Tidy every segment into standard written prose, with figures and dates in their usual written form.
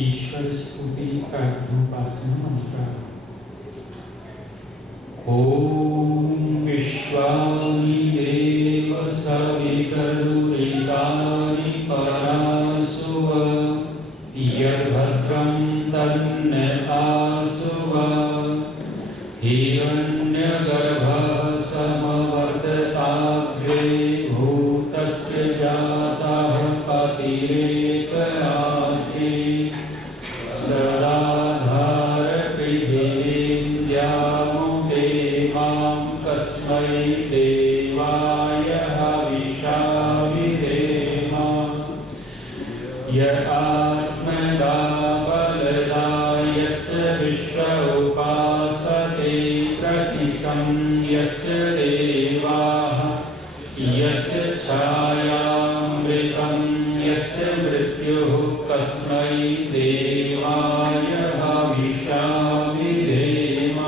ईश्वर स्तुति प्रार्थनोपासना मंत्र। ओम विश्वानि देव सवितरुरितानि परासुव यद्भद्रं तन्न आसुव हिरण्यगर्भः समवर्तताभ्ये भूतस्य जातः पतिरेकरासि सदाधारपृथिवीन्द्यामुते मां कस्मै देवाय हविषा विधेम य आत्मदा बलदा यस्य विश्व उपासते प्रसिसं यस्य देवाः यस्य छायामृतं यस्य मृत्युः कस्मै देवाय हविषा विधेम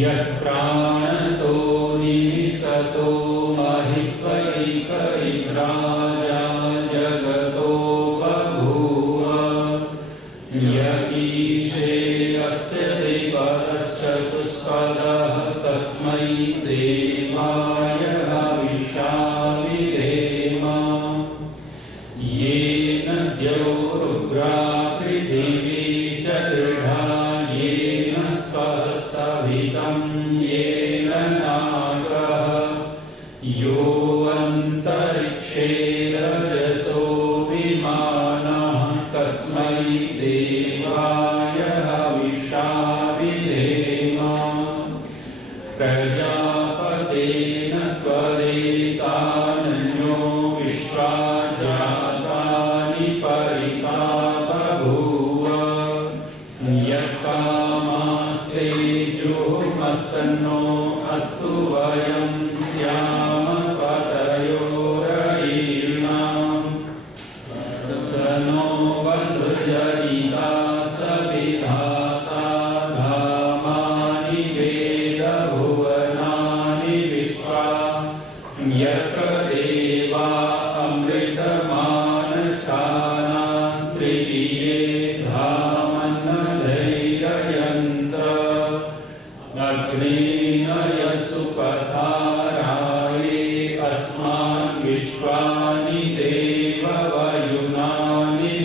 यः प्राणतो निविशतो महित्वैकैर्राजा जगतो बभूव यकीशे कस्य देवतश्चतुष्पदः तस्मै देवाय हविषा विधेम येन द्यौरुग्रा पृथिवी च दृढा येन स्वस्तभितं येन नागः योऽन्तरिक्षे रजसो विमानः कस्मै देवाय हविषा विधेम प्रजापतेन त्वदेतान्यो विश्वा जातानि परिता बभूव यत्कामास्ते जुहुमस्तन्नो अस्तु वयं स्याम पतयोरयीणाम् स नो वधुर्जयिता स विधाता धामानि वेद भुवनानि विश्वा यत्र देवा अमृतमानसानास्त्रिये धामन्नधैर्ययन्त अग्नेन यसुपथाराये अस्मान् विश्वानि देववयुनानि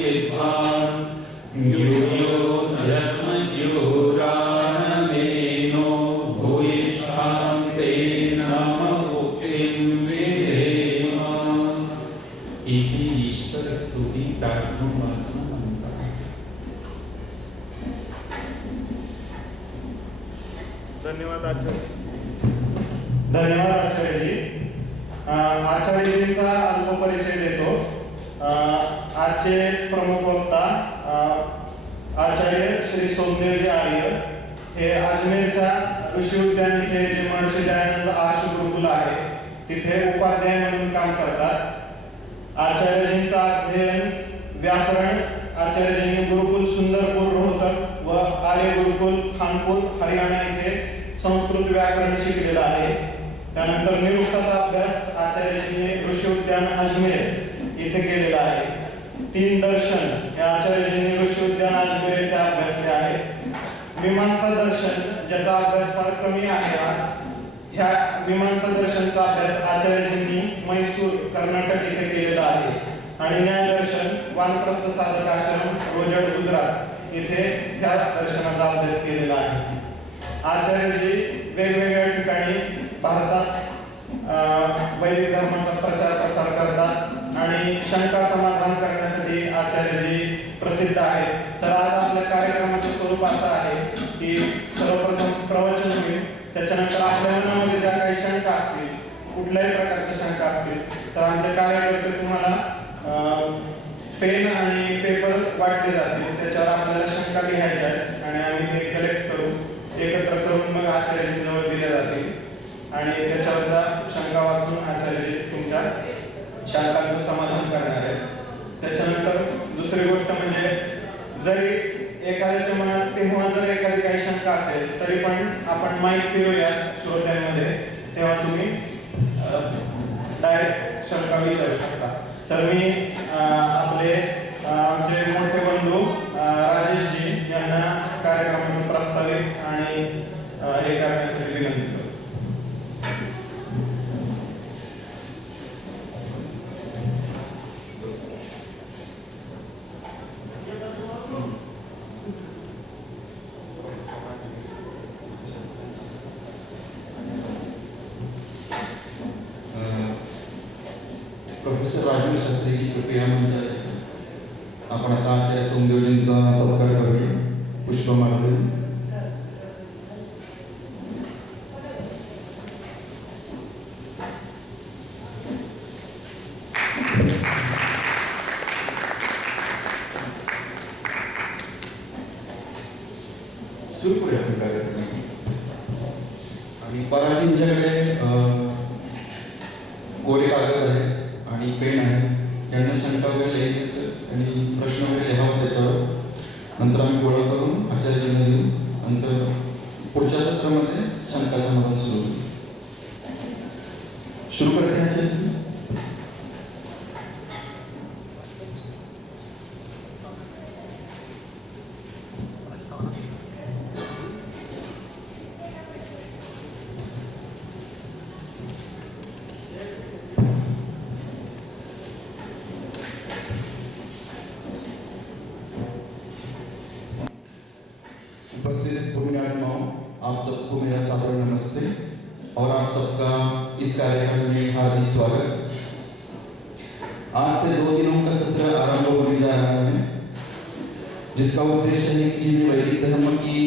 विद्वान् यूयो यस्मद्युराणमेनो भूयिष्ठां ते नम उक्तिं विधेम। इति ईश्वर स्तुति प्रार्थनोपासना मंत्र। धन्यवाद आचार्य। धन्यवाद आचार्य जी। आचार्यजींचा अल्प परिचय देतो। आजचे प्रमुख वक्ता आचार्य श्री सोमदेवजी आर्य हे अजमेरच्या ऋषी उद्यान इथे जे महर्षी दयानंद आर्ष गुरुकुल आहे तिथे उपाध्याय म्हणून काम करतात। आचार्यजींचा अध्ययन व्याकरण आचार्यजींनी गुरुकुल सुंदरपूर रोहतक व आर्य गुरुकुल खानपूर हरियाणा इथे संस्कृत व्याकरण शिकलेला आहे। त्यानंतर निरुक्ताचा अभ्यास आचार्यजींनी ऋषी उद्यान अजमेर येथे केलेला आहे। तीन दर्शन हे आचार्यजींनी ऋषी उद्यान अजमेर येथे अभ्यासले आहे। मीमांसा दर्शन ज्याचा अभ्यास फार कमी आहे आज, ह्या मीमांसा दर्शनचा अभ्यास आचार्यजींनी मैसूर कर्नाटक येथे केलेला आहे। आणि न्यायदर्शन वानप्रस्थ साधक आश्रम रोजड गुजरात येथे ह्या दर्शनाचा अभ्यास केलेला आहे। आचार्यजी वेगवेगळ्या ठिकाणी भारतात वैदिक धर्माचा प्रचार प्रसार करतात आणि शंका समाधान करण्यासाठी आचार्यजी प्रसिद्ध आहेत। तर आज आपल्या कार्यक्रमाचे स्वरूप असं आहे की सर्वप्रथम प्रवचन होईल, त्याच्यानंतर आपल्या मनामध्ये ज्या काही शंका असतील, कुठल्याही प्रकारच्या शंका असतील तर आमचे कार्यकर्ते तुम्हाला पेन आणि पेपर वाटले जातील, त्याच्यावर आपल्याला शंका लिहायच्या आहेत आणि आम्ही ते कलेक्ट करू, एकत्र करून मग आचार्यजींजवळ दिल्या जातील आणि त्याच्यावरच्या शंका वाचून आचार्यजी तुमच्या शंकांचं समाधान करणार आहेत। त्याच्यानंतर दुसरी गोष्ट म्हणजे जरी एखाद्याच्या मनात तेव्हा जर एखादी काही शंका असेल तरी पण आपण माईक फिरूया श्रोत्यांमध्ये, तेव्हा तुम्ही डायरेक्ट शंका विचारू शकता। तर मी आपले आमचे मोठे बंधू राजेशजी यांना कार्यक्रमाचं प्रस्तावित आणि हे करण्यासाठी विनंती करतो. प्रोफेसर राजेंद्र शास्त्री जी कृपया मंचावर आपण आता आचार्य सोमदेवजींचा सत्कार करूया पुष्पमाला देऊन. सुरू करूया आपण कार्यक्रम. आणि पराजींच्याकडे कोरे कागद आहे आणि पेन आहे. त्यांना शंका वगैरे लिहायची असेल आणि प्रश्न वगैरे लिहावा त्याच्यावर. नंतर आम्ही गोळा करून आचार्यांना देऊ. नंतर पुढच्या सत्रामध्ये शंका समाधान सुरू होईल. सुरू करते आचार्य. उपस्थित पुण्यात्माओं, आप सबको मेरा सादर नमस्ते और आप सबका इस कार्यक्रम में हार्दिक स्वागत। आज से 2 दिनों का सत्र आरंभ होने जा रहा है, जिसका उद्देश्य है कि जिन्हें वैदिक धर्म की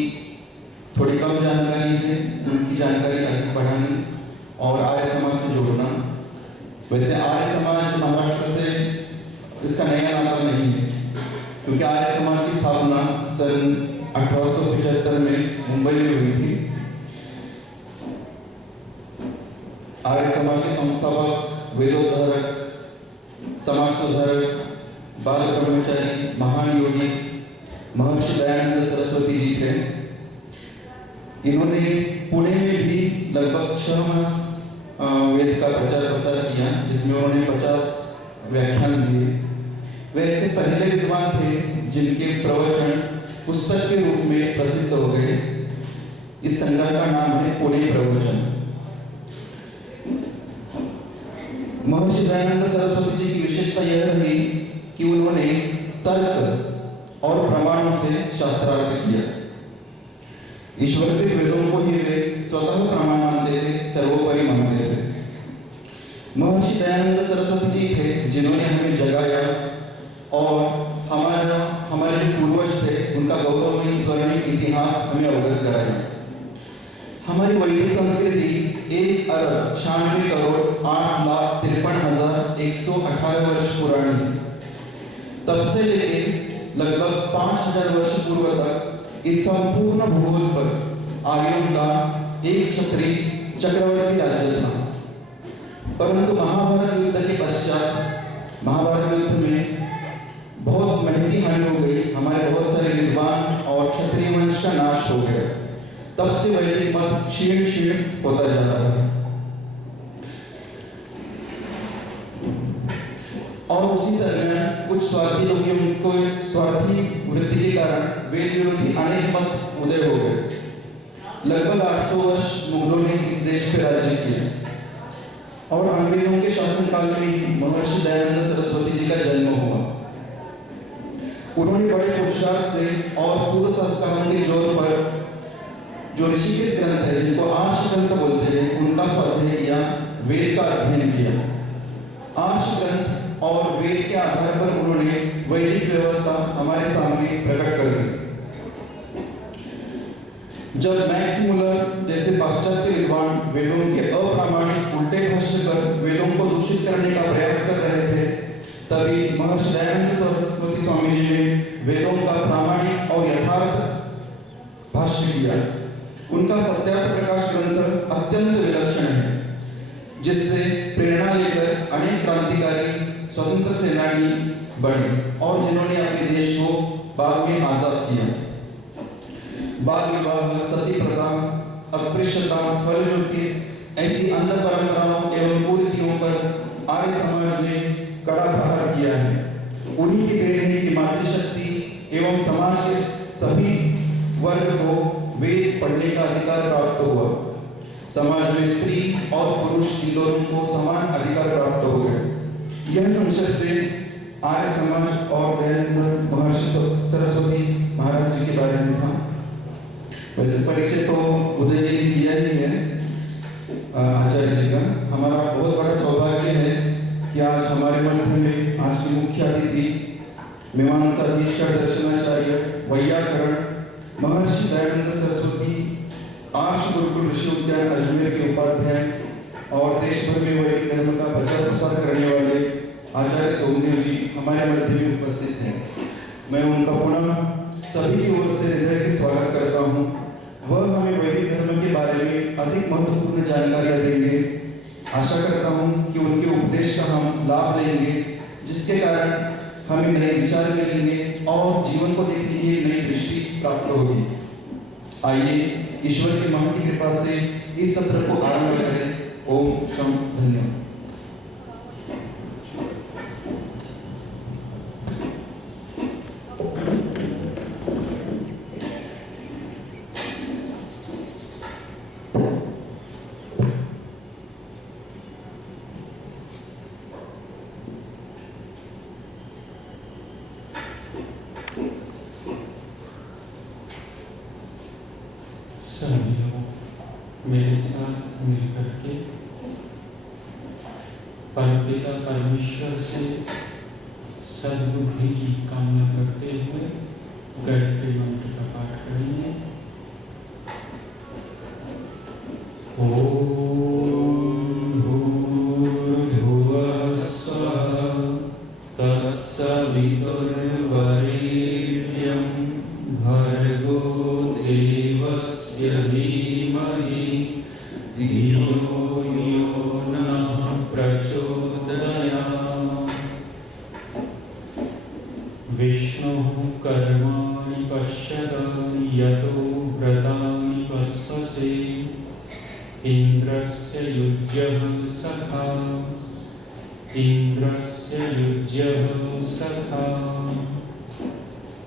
थोड़ी कम जानकारी है उनकी जानकारी अधिक बढ़ानी और आर्य समाज से जोड़ना। वैसे आर्य समाज महाराष्ट्र से इसका नया नाता नहीं है, क्योंकि आर्य समाज की स्थापना सन 1875 में मुंबई में हुई थी। आर्य समाज के संस्थापक वेदोद्धारक, समाज सुधारक, बाल ब्रह्मचारी, महान योगी महर्षि दयानंद सरस्वती जी थे। इन्होंने पुणे में भी लगभग 6 मास वेद का प्रचार प्रसार किया, जिसमें उन्होंने 50 व्याख्यान दिए। वे ऐसे पहले विद्वान थे जिनके प्रवचन पुस्तक के रूप में प्रसिद्ध हो गए। इस संग्रह का नाम है पुणे प्रवचन। महर्षि दयानंद सरस्वती जी की विशेषता यह रही कि उन्होंने तर्क और प्रमाणों से शास्त्रार्थ किया। ईश्वरीय वेदों को ही वे स्वतः प्रमाण मानते थे, सर्वोपरि मानते थे। महर्षि दयानंद सरस्वती जी थे जिन्होंने हमें जगाया और हमारे जो पूर्वज थे उनका गौरवमयी स्वर्णिम इतिहास हमें अवगत कराया। हमारी वैदिक संस्कृति 1,96,08,53,118 वर्ष पुरानी है। तब से लेके लगभग 5,000 वर्ष पूर्व तक इस संपूर्ण भूगोल पर आर्यों का एक छत्री चक्रवर्ती राज्य था। परंतु महाभारत युद्ध के पश्चात महाभारत युद्ध में बहुत महंगी हानि हो गई। हमारे बहुत सारे विद्वान और क्षत्रिय वंश का नाश हो गया। तब से वैदिक मत क्षीण होता जा रहा है। और उसी दरमियान कुछ स्वार्थी लोग उनको स्वार्थी वृत्ति के कारण वेद विरोधी अनेक मत उदय हो गए। लगभग 800 वर्ष मुगलों ने इस देश पर राज्य किया और अंग्रेजों के शासनकाल में ही महर्षि दयानंद सरस्वती जी का जन्म हुआ। उन्होंने बड़े पुरुषार्थ से और पूर्व संस्कारों के जोर पर जो ऋषिकृत ग्रंथ है, जिनको आर्ष ग्रंथ बोलते हैं, उनका स्वाध्याय किया, वेद का अध्ययन किया। आर्ष ग्रंथ और वेद के आधार पर उन्होंने वैदिक व्यवस्था हमारे सामने प्रकट कर दी। जब मैक्स मुलर जैसे पाश्चात्य विद्वान वेदों के अप्रामाणिक उल्टे भाष्य कर वेदों को दूषित करने का प्रयास कर रहे थे, तभी महर्षि दयानंद सरस्वती स्वामी जी ने वेदों का प्रामाणिक और यथार्थ भाष्य किया। उनका सत्यार्थ प्रकाश ग्रंथ अत्यंत विलक्षण है, जिससे प्रेरणा लेकर अनेक क्रांतिकारी स्वतंत्र सेनानी बने और जिन्होंने अपने देश को बाद में आजाद किया। बाल विवाह, सती प्रथा, अस्पृश्यता, फल ज्योतिष ऐसी अंध परंपराओं एवं कुरीतियों पर आर्य समाज ने कड़ा प्रहार किया है। उन्हीं के रहने की मातृशक्ति एवं समाज के सभी वर्ग को वेद पढ़ने का अधिकार प्राप्त हुआ। समाज में स्त्री और पुरुष इन दोनों को समान अधिकार प्राप्त हो गए। यह संक्षेप से आर्य समाज और दयानंद महर्षि सरस्वती महाराज जी के बारे में था। वैसे परिचय तो उदय जी ने किया ही है आचार्य जी का। हमारा बहुत बड़ा सौभाग्य है कि आज हमारे मंत्र में आज की मुख्य अतिथि मीमांसाधीश्वर दर्शनाचार्य वैयाकरण महर्षि दयानंद सरस्वती आर्ष गुरुकुल ऋषि उद्यान अजमेर के उपाध्याय और देश भर में वैदिक धर्म का प्रचार प्रसार करने वाले आचार्य सोमदेव जी हमारे मध्य में उपस्थित हैं। मैं उनका पुनः सभी की ओर से हृदय से स्वागत करता हूँ। वह हमें वैदिक धर्म के बारे में अधिक महत्वपूर्ण जानकारियाँ देंगे। आशा करता हूँ कि उनके उपदेश का हम लाभ लेंगे, जिसके कारण हमें नए विचार मिलेंगे और जीवन को देखने की एक नई दृष्टि प्राप्त होगी। आइए ईश्वर की महती कृपा से इस सत्र को आरंभ करें। ओम शम धन्यवाद। सभी लोग मेरे साथ मिलकर के परमपिता परमेश्वर से सद्बुद्धि की कामना करते हुए गायत्री मंत्र का पाठ करेंगे। ओम भूर्भुवः स्वः तत्सवितुर्वरेण्यं भर्गो देवस्य धीमहि धियो यो नः प्रचोदयात्। विष्णुः कर्माणि पश्यत यतो व्रतानि पश्यसे इन्द्रस्य युज्यः सखा इन्द्रस्य युज्यः सखा।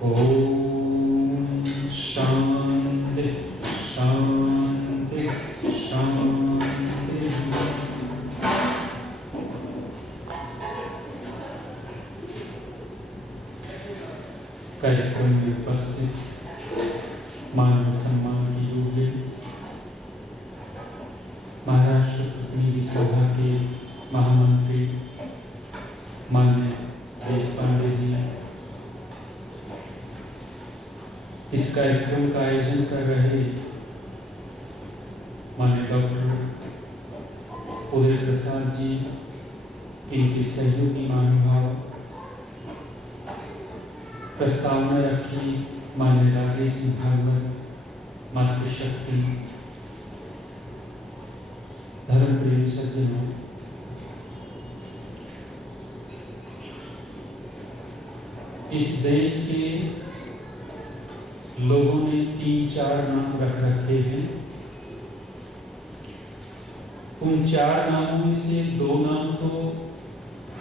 ओम शांति शांति शांति। कार्यक्रम में उपस्थित मानव सम्मान की योग्य महाराष्ट्र प्रतिनिधि सभा के महामंत्री माननीय देशपांडे जी, इस कार्यक्रम का आयोजन कर रहे माननीय डॉक्टर उदय प्रसाद जी, इनके सहयोगी महानुभाव, प्रस्तावना रखी माननीय राजेश भागवत, मातृशक्ति, धर्म प्रेमी सज्जनों, इस देश के लोगों ने 3-4 नाम रख रखे हैं। उन 4 नामों में से 2 नाम तो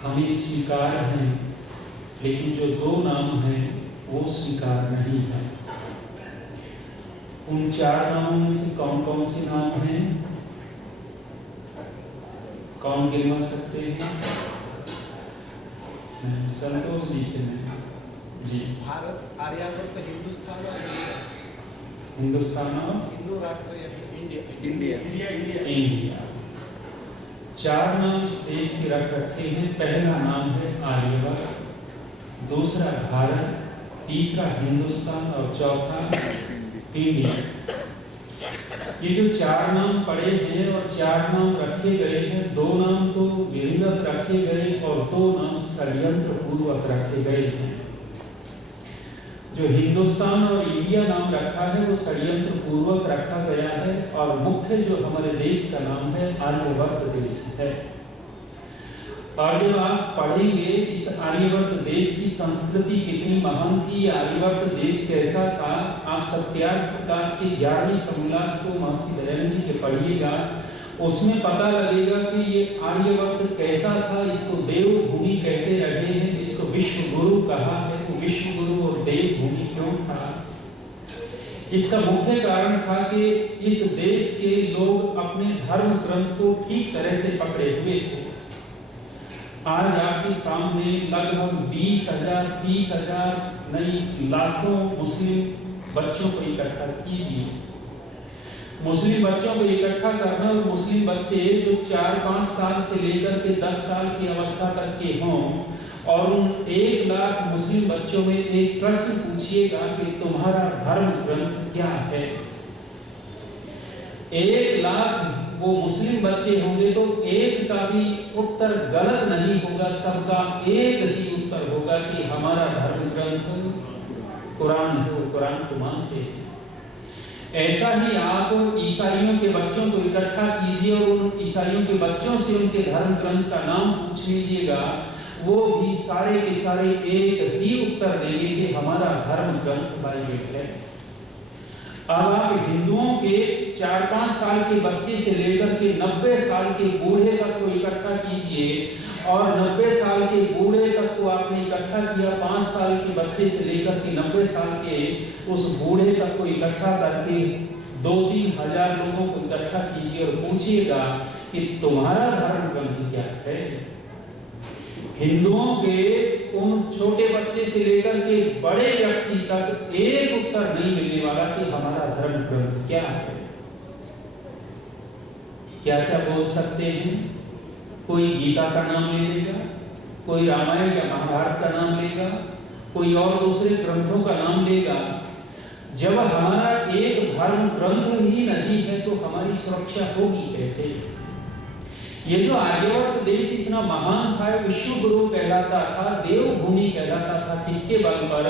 हमें स्वीकार हैं, लेकिन जो 2 नाम हैं वो स्वीकार नहीं है। उन 4 नामों में से कौन कौन से नाम हैं? कौन गिनवा सकते हैं? संतोष जी से नहीं जी। भारत, आर्यावर्त, हिंदुस्तान और हिंदुस्तान और हिंदू राष्ट्र इंडिया। इंडिया। 4 नाम इस देश के रख रखे हैं। पहला नाम है आर्यवर्त, दूसरा भारत, तीसरा हिंदुस्तान और चौथा इंडिया। ये जो 4 नाम पड़े हैं और 4 नाम रखे गए हैं, 2 नाम तो विधिवत रखे गए और 2 नाम षड्यंत्र पूर्वक रखे गए हैं। जो हिंदुस्तान और इंडिया नाम रखा है वो षड्यंत्र पूर्वक रखा गया है और मुख्य जो हमारे देश का नाम है आर्यवर्त देश है। और जब आप पढ़ेंगे इस आर्यवर्त देश की संस्कृति कितनी महान थी, आर्यवर्त देश कैसा था, आप सत्यार्थ प्रकाश की 11वीं समोल्लास को महर्षि दयानंद जी के पढ़िएगा, उसमें पता लगेगा कि ये आर्यवर्त कैसा था। इसको देवभूमि कहते रहे हैं, इसको विश्व गुरु कहा है, वो विश्व गुरु और देवभूमि क्यों था? इसका मुख्य कारण था कि इस देश के लोग अपने धर्म ग्रंथ को ठीक तरह से पकड़े हुए थे। आज आपके सामने लगभग 20,000, 30,000 नहीं लाखों मुस्लिम बच्चों को इकट्ठा कीजिए। मुस्लिम बच्चों को इकट्ठा करना और मुस्लिम बच्चे जो 4-5 साल से लेकर के 10 साल की अवस्था तक के हों, और उन 1 लाख मुस्लिम बच्चों में एक प्रश्न पूछिएगा कि तुम्हारा धर्म ग्रंथ क्या है। 1 लाख वो मुस्लिम बच्चे होंगे तो एक का भी उत्तर गलत नहीं होगा, सबका एक ही उत्तर होगा कि हमारा धर्म ग्रंथ कुरान है, कुरान को मानते हैं। ऐसा ही आप ईसाइयों के बच्चों को इकट्ठा कीजिए और उन ईसाइयों के बच्चों से उनके धर्म ग्रंथ का नाम पूछ लीजिएगा, वो भी सारे के सारे एक ही उत्तर देंगे कि हमारा धर्म ग्रंथ बाइबल है। अब आप हिंदुओं के 4-5 साल के बच्चे से लेकर के 90 साल के बूढ़े तक को इकट्ठा कीजिए, और 90 साल के बूढ़े तक को आपने इकट्ठा किया, 5 साल के बच्चे से लेकर के 90 साल के उस बूढ़े तक को इकट्ठा करके 2-3 हजार लोगों को इकट्ठा कीजिए और पूछिएगा कि तुम्हारा धर्म ग्रंथ क्या है। हिंदुओं के उन छोटे बच्चे से लेकर के बड़े व्यक्ति तक एक उत्तर नहीं मिलने वाला कि हमारा धर्म ग्रंथ क्या है। क्या क्या बोल सकते हैं? कोई गीता का नाम ले लेगा, कोई रामायण या महाभारत का नाम लेगा, कोई और दूसरे ग्रंथों का नाम लेगा। जब हमारा एक धर्म ग्रंथ ही नहीं है तो हमारी सुरक्षा होगी कैसे? ये जो आर्यवर्त देश इतना महान था, विश्व गुरु कहलाता था, देवभूमि कहलाता था, किसके बल पर?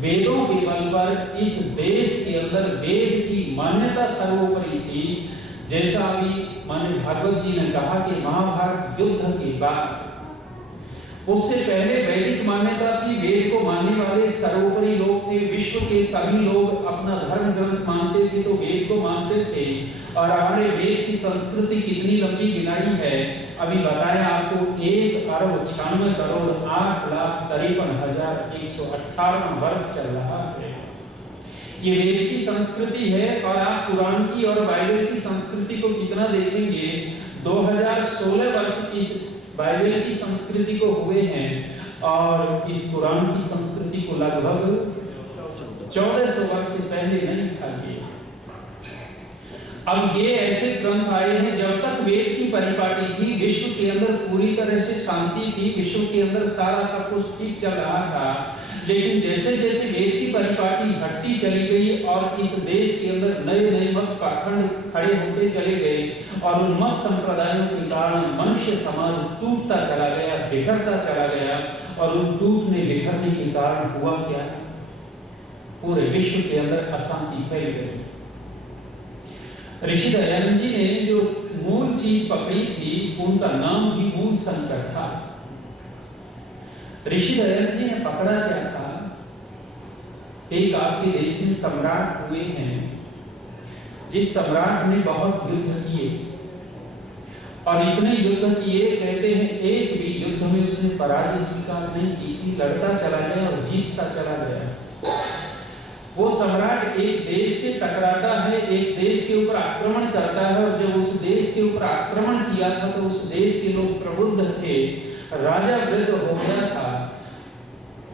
वेदों के बल पर। इस देश के अंदर वेद की मान्यता सर्वोपरि थी। जैसा अभी माननीय भागवत जी ने कहा कि महाभारत युद्ध के बाद, उससे पहले वैदिक मान्यता थी, वेद को मानने वाले सर्वोपरि लोग थे। विश्व के सभी लोग अपना धर्म ग्रंथ मानते थे तो वेद को मानते थे। और हमारे वेद की संस्कृति कितनी लंबी गिनाई है, अभी बताया आपको, 1,96,8,53,118 वर्ष चल रहा है। ये वेद की संस्कृति है। और आप कुरान की और बाइबल की संस्कृति को कितना देखेंगे, 2016 वर्ष इस बाइबल की संस्कृति को हुए हैं और इस कुरान की संस्कृति को लगभग 1400 वर्ष से पहले नहीं था ये। अब ये ऐसे ग्रंथ आए हैं, जब तक वेद की परिपाटी थी, विश्व के अंदर पूरी तरह से शांति थी, विश्व के अंदर सारा सब कुछ ठीक चल रहा था। लेकिन जैसे जैसे वेद की परिपाटी हटती चली गई और इस देश के अंदर नए नए मत पाखंड खड़े होते चले गए, और उन मत संप्रदायों के कारण मनुष्य समाज टूटता चला गया, बिखरता चला गया। और उन टूटने बिखरने के कारण हुआ क्या? पूरे विश्व के अंदर अशांति फैल गई। ऋषि दयानंद जी ने जो मूल चीज पकड़ी थी, उनका नाम भी मूल शंकर था। ऋषि दयानंद जी ने पकड़ा क्या था? एक आपके देश में सम्राट हुए हैं, जिस सम्राट ने बहुत युद्ध किए, और इतने युद्ध किए, कहते हैं एक भी युद्ध में उसने पराजय स्वीकार नहीं की थी, लड़ता चला गया और जीतता चला गया। वो सम्राट एक देश से टकराता है, एक देश के ऊपर आक्रमण करता है, और जब उस देश के ऊपर आक्रमण किया था तो उस देश के लोग प्रबुद्ध थे, राजा वृद्ध हो गया था।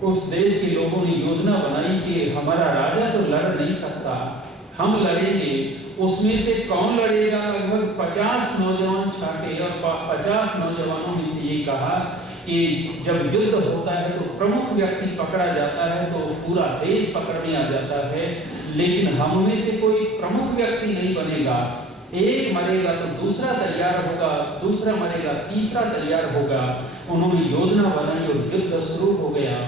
उस देश के लोगों ने योजना बनाई कि हमारा राजा तो लड़ नहीं सकता, हम लड़ेंगे। उसमें से कौन लड़ेगा? लगभग 50 नौजवान छाटे, और 50 नौजवानों में से ये कहा कि जब युद्ध होता है तो प्रमुख व्यक्ति पकड़ा जाता है तो पूरा देश पकड़ने आ जाता है, लेकिन हम में से कोई प्रमुख व्यक्ति नहीं बनेगा। एक मरेगा तो दूसरा तैयार होगा, दूसरा मरेगा तीसरा तैयार होगा। उन्होंने योजना बनाई और युद्ध शुरू हो गया।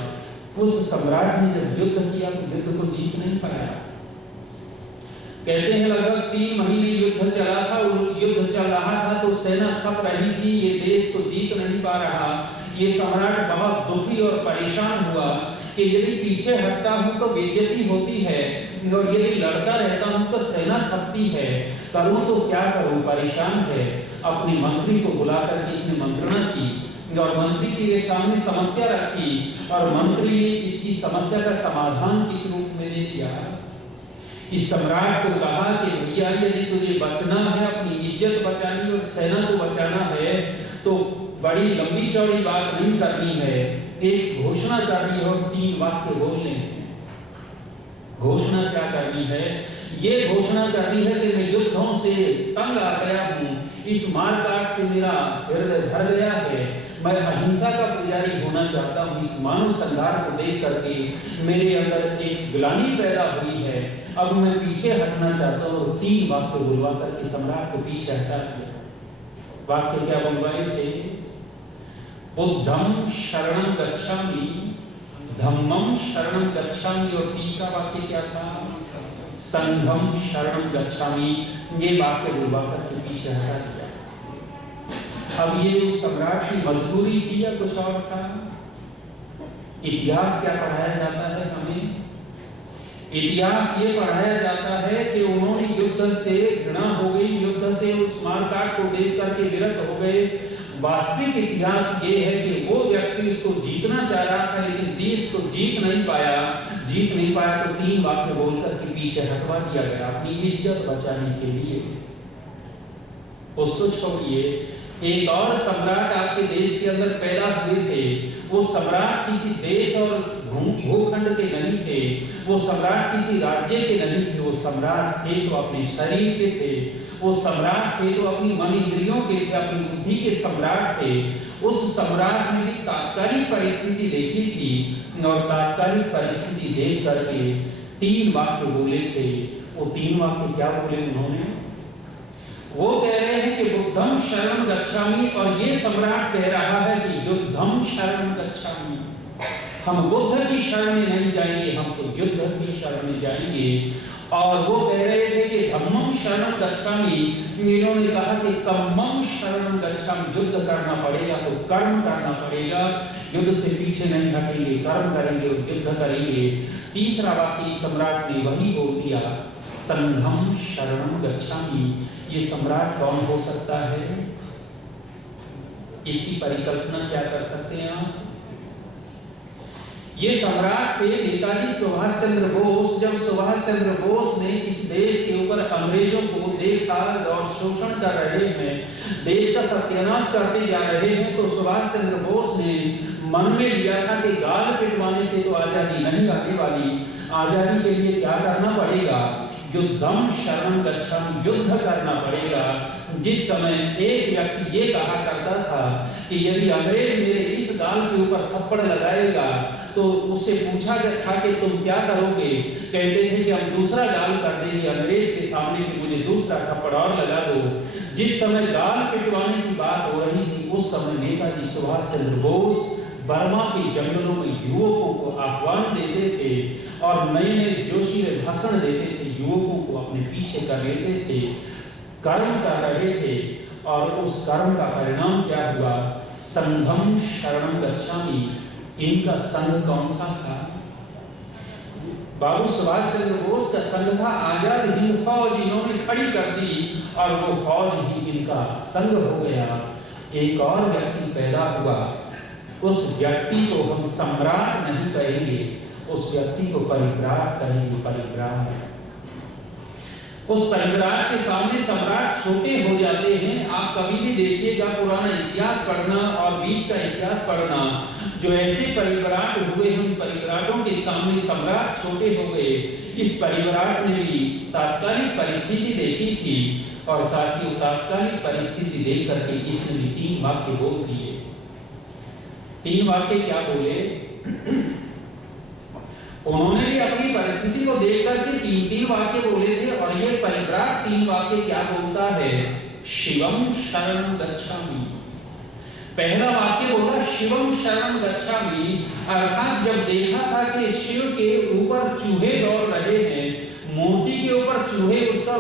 उस सम्राट ने जब युद्ध किया तो युद्ध को जीत नहीं पाया। कहते हैं लगभग 3 महीने युद्ध चला था, युद्ध चल रहा था तो सेना खप रही थी, ये देश को जीत नहीं पा रहा। ये सम्राट बहुत दुखी और परेशान हुआ कि यदि पीछे हटता हूं तो बेइज्जती होती है, और यदि लड़ता रहता हूं तो सेना खपती है, करूं तो क्या करूं, परेशान है। अपने मंत्री को बुला करके इसने मंत्रणा की और मंत्री के सामने समस्या रखी और मंत्री ने इसकी समस्या का समाधान किस रूप में दे दिया। इस सम्राट को कहा कि भैया यदि तुझे बचना है, अपनी इज्जत बचानी और सेना को बचाना है, तो बड़ी लंबी चौड़ी बात नहीं करनी है, एक घोषणा करनी है और 3 वाक्य बोलने हैं। घोषणा क्या करनी है? ये घोषणा करनी है कि मैं युद्धों से तंग आ गया हूँ, इस मारकाट से मेरा हृदय भर गया है, मैं अहिंसा का पुजारी होना चाहता हूँ। इस मानव संघार को देख करके मेरे अंदर एक ग्लानि पैदा हुई है, अब मैं पीछे हटना चाहता हूँ। और 3 वाक्य बुलवा करके सम्राट को पीछे हटा दिया। वाक्य क्या बुलवाए थे? बुद्धं शरणं गच्छामि, धम्मं शरणं गच्छामि, और तीसरा वाक्य क्या था? संघं शरणं गच्छामि। ये वाक्य बुलवा करके पीछे हटा दिया। अब ये उस सम्राट की मजबूरी थी या कुछ और था? इतिहास क्या पढ़ाया जाता है हमें? इतिहास ये पढ़ाया जाता है कि उन्होंने युद्ध से घृणा हो गई, युद्ध से उस मारकाट को देख करके विरक्त हो गए। वास्तविक इतिहास ये है कि वो व्यक्ति इसको जीतना चाह रहा था, लेकिन देश को जीत नहीं पाया तो 3 वाक्य बोल करके पीछे हटवा दिया गया अपनी इज्जत बचाने के लिए। उसको छोड़िए, एक और सम्राट आपके देश के अंदर पैदा हुए थे। वो सम्राट किसी देश और भूखंड के नहीं थे, वो सम्राट किसी राज्य के नहीं थे, वो सम्राट थे तो अपने शरीर के थे, वो सम्राट थे तो अपनी मन इंद्रियों के थे, अपनी बुद्धि के सम्राट थे। उस सम्राट ने भी तात्कालिक परिस्थिति देखी थी और तात्कालिक परिस्थिति देख करके 3 वाक्य बोले थे। वो 3 वाक्य क्या बोले उन्होंने? वो कह रहे हैं कि बुद्धं शरणं गच्छामि, और ये सम्राट कह रहा है कि युद्धं शरणं गच्छामि। हम बुद्ध की शरण में नहीं जाएंगे, हम तो युद्ध की शरण में जाएंगे। और वो कह रहे थे कि धम्मं शरणं गच्छामि। इन्होंने कहा कि कम्मं शरणं गच्छामि, युद्ध करना पड़ेगा तो कर्म करना पड़ेगा, युद्ध से पीछे नहीं हटेंगे, कर्म करेंगे और युद्ध करेंगे। तीसरा वाक्य सम्राट ने वही बोल दिया, संघं शरणं गच्छामि। ये सम्राट कौन हो सकता है? इसकी परिकल्पना क्या कर सकते हैं आप? ये सम्राट थे नेताजी सुभाष चंद्र बोस। जब सुभाष चंद्र बोस ने इस देश के ऊपर अंग्रेजों को देखा और शोषण कर रहे हैं, देश का सत्यानाश करते जा रहे हैं, तो सुभाष चंद्र बोस ने मन में लिया था कि गाल पिटवाने से तो आजादी नहीं आने वाली, आजादी के लिए क्या करना पड़ेगा? युद्धं शरणं गच्छामि, युद्ध करना पड़ेगा। जिस समय एक व्यक्ति ये कहा करता था कि यदि अंग्रेज मेरे इस गाल के ऊपर थप्पड़ लगाएगा, तो उससे पूछा था कि तुम क्या करोगे? कहते थे कि हम दूसरा गाल कर देंगे अंग्रेज के सामने कि मुझे दूसरा थप्पड़ और लगा दो। जिस समय गाल पिटवाने की बात हो रही थी, उस समय नेताजी सुभाष चंद्र बोस बर्मा के जंगलों में युवकों को आह्वान देते थे और नए नए जोशीले भाषण देते थे, युवकों को अपने पीछे कर लेते थे, कर्म कर रहे थे। और उस कर्म का परिणाम क्या हुआ? संघं शरणं गच्छामि। इनका संघ कौन सा था? बाबू सुभाष चंद्र बोस का संघ था आजाद हिंद फौज। इन्होंने खड़ी कर दी और वो फौज ही इनका संघ हो गया। एक और व्यक्ति पैदा हुआ, उस व्यक्ति को हम सम्राट नहीं कहेंगे, उस व्यक्ति को परिव्राट कहेंगे। परिव्राट, उस परिव्राट के सामने सम्राट छोटे हो जाते हैं। आप कभी भी देखिएगा, पुराना इतिहास पढ़ना और बीच का इतिहास पढ़ना, जो ऐसे परिव्राट हुए हैं, परिव्राटों के सामने सम्राट छोटे हो गए। इस परिव्राट ने भी तात्कालिक परिस्थिति देखी थी और साथ ही तात्कालिक परिस्थिति देख करके इसने भी 3 वाक्य बोल दिए। 3 वाक्य क्या बोले? उन्होंने भी अपनी परिस्थिति को देख करके 3 वाक्य बोले थे। और ये परिव्राट 3 वाक्य क्या बोलता है? शिवं शरणं गच्छामि। पहला वाक्य बोला शिवं शरणं गच्छामि, अर्थात जब देखा था कि शिव के ऊपर चूहे दौड़ रहे हैं, मूर्ति के ऊपर चूहे उसका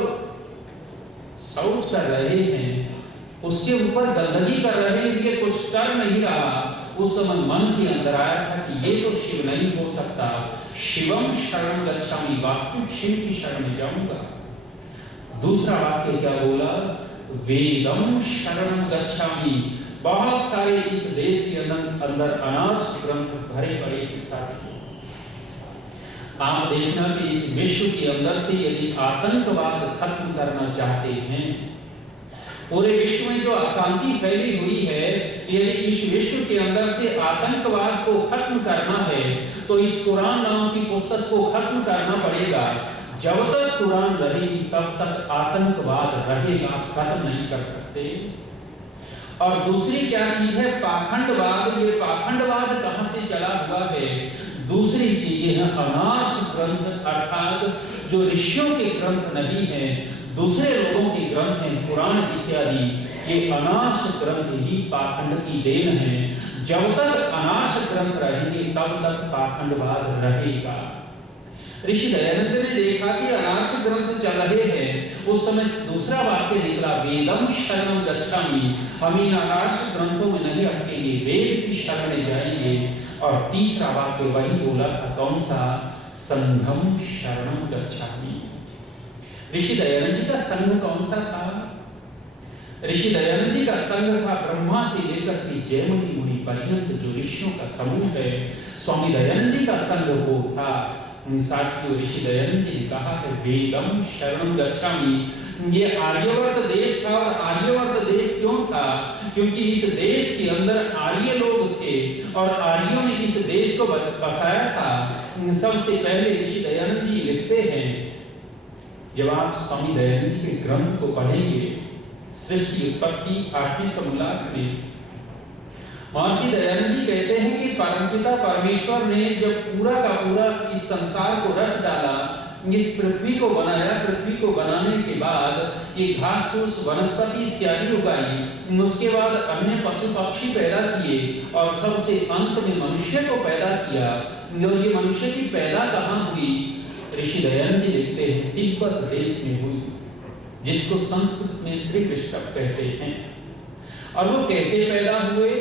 शौच कर रहे हैं, उसके ऊपर गंदगी कर रहे हैं, ये कुछ कर नहीं रहा, उस समय मन के अंदर आया था कि ये तो शिव नहीं हो सकता। शिवं शरणं गच्छामि, वास्तविक शिव की शरण में जाऊंगा। दूसरा वाक्य क्या बोला? वेदं शरणं गच्छामि, बहुत सारे इस देश के अंदर अनार्स ग्रंथ भरे पड़े के साथ आप देखना कि इस विश्व के अंदर से यदि आतंकवाद खत्म करना चाहते हैं, पूरे विश्व में जो अशांति फैली हुई है, यदि इस विश्व के अंदर से आतंकवाद को खत्म करना है तो इस कुरान नाम की पुस्तक को खत्म करना पड़ेगा। जब तक कुरान रहेगी तब तक आतंकवाद रहेगा, खत्म नहीं कर सकते। और दूसरी क्या चीज है? पाखंडवाद। ये पाखंडवाद कहां से चला हुआ है? दूसरी चीजें हैं अनार्स ग्रंथ, अर्थात जो ऋषियों के ग्रंथ नहीं है, दूसरे लोगों के ग्रंथ हैं, पुराण इत्यादि, ये अनार्स ग्रंथ ही पाखंड की देन है। जब तक अनार्स ग्रंथ रहेंगे तब तक पाखंडवाद रहेगा। ऋषि दयानंद ने देखा कि अनार्स ग्रंथ चल रहे हैं, उस समय दूसरा वाक्य निकला, वेदम शरणम गच्छामि, हम इन अनार्स ग्रंथों में नहीं अटकेंगे, वेद की शरण में जाएंगे। और तीसरा वाक्य वही बोला था, कौन सा? संघम शरणम गच्छामि। ऋषि दयानंद जी का संघ कौन सा था? ऋषि दयानंद जी का संघ था ब्रह्मा से लेकर के जयमुनि मुनि पर्यंत जो ऋषियों का समूह है। स्वामी दयानंद जी का संघ वो था। साथियों, ऋषि दयानंद जी ने कहा है वेदम शरणम गच्छामि। ये आर्यवर्त देश था। और आर्यवर्त देश क्यों था? क्योंकि इस देश के अंदर आर्य लोग थे और आर्यों ने इस देश को बसाया था। सबसे पहले ऋषि दयानंद जी लिखते हैं, जब आप स्वामी दयानंद जी के ग्रंथ को पढ़ेंगे, सृष्टि उत्पत्ति 8वीं समोल्लास में महर्षि दयानंद जी कहते हैं कि परमपिता परमेश्वर ने जब पूरा का पूरा इस संसार को रच डाला, इस पृथ्वी को बनाया, पृथ्वी को बनाने के बाद ये घास फूस वनस्पति इत्यादि उगाई, उसके बाद अन्य पशु पक्षी पैदा किए और सबसे अंत में मनुष्य को पैदा किया। और ये मनुष्य की पैदा कहाँ हुई? ऋषि दयानंद जी लिखते हैं तिब्बत देश में हुई, जिसको संस्कृत में त्रिपिष्टक कहते हैं। और वो कैसे पैदा हुए?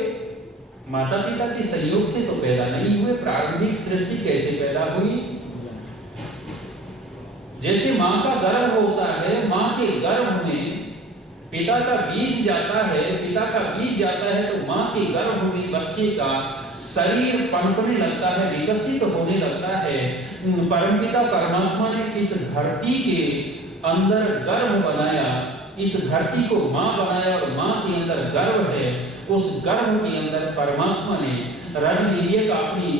माता पिता के सहयोग से तो पैदा नहीं हुए। प्रारंभिक सृष्टि कैसे पैदा हुई? जैसे मां का गर्भ होता है, मां के गर्भ में पिता का बीज जाता है, पिता का बीज जाता है तो मां के गर्भ में बच्चे का शरीर पनपने लगता है, विकसित होने लगता है। परमपिता परमात्मा ने इस धरती के अंदर गर्भ बनाया, इस धरती को मां बनाया और मां के अंदर गर्भ है। उस गर्भ के अंदर परमात्मा ने रजवीर्य का अपनी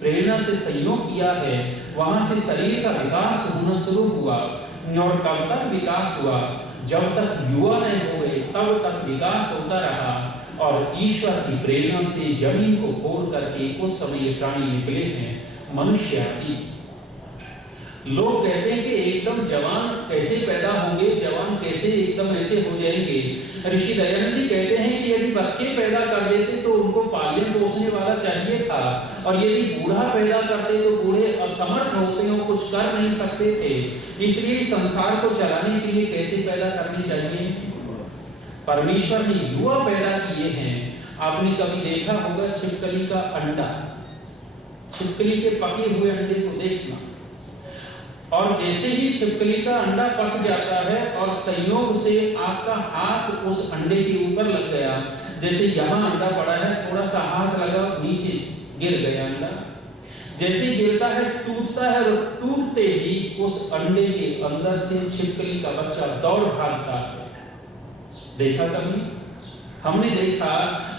प्रेरणा से संयोग किया है। वहां से शरीर का विकास होना शुरू हुआ। और कब तक विकास हुआ? जब तक युवा नहीं हुए तब तक विकास होता रहा। और ईश्वर की प्रेरणा से जमीन को फोड़ करके उस समय ये प्राणी निकले हैं, मनुष्य आदि। लोग कहते हैं कि एकदम जवान कैसे पैदा होंगे, जवान कैसे एकदम ऐसे हो जाएंगे। ऋषि दयानंद जी कहते हैं कि यदि बच्चे पैदा कर देते तो उनको पालने पोसने वाला चाहिए था, और यदि बूढ़ा पैदा करते तो बूढ़े असमर्थ होते और कुछ कर नहीं सकते थे। इसलिए संसार को चलाने के लिए कैसे पैदा करनी चाहिए? परमेश्वर ने युवा पैदा किए हैं। आपने कभी देखा होगा छिपकली का अंडा, छिपकली के पके हुए अंडे को देखना, और जैसे ही छिपकली का अंडा पक जाता है और संयोग से आपका हाथ उस अंडे के ऊपर लग गया, जैसे यहाँ अंडा पड़ा है, थोड़ा सा हाथ लगा, नीचे गिर गया अंडा, जैसे गिरता है टूटता है, और टूटते ही उस अंडे के अंदर से छिपकली का बच्चा दौड़ भागता है। देखा कभी? हमने देखा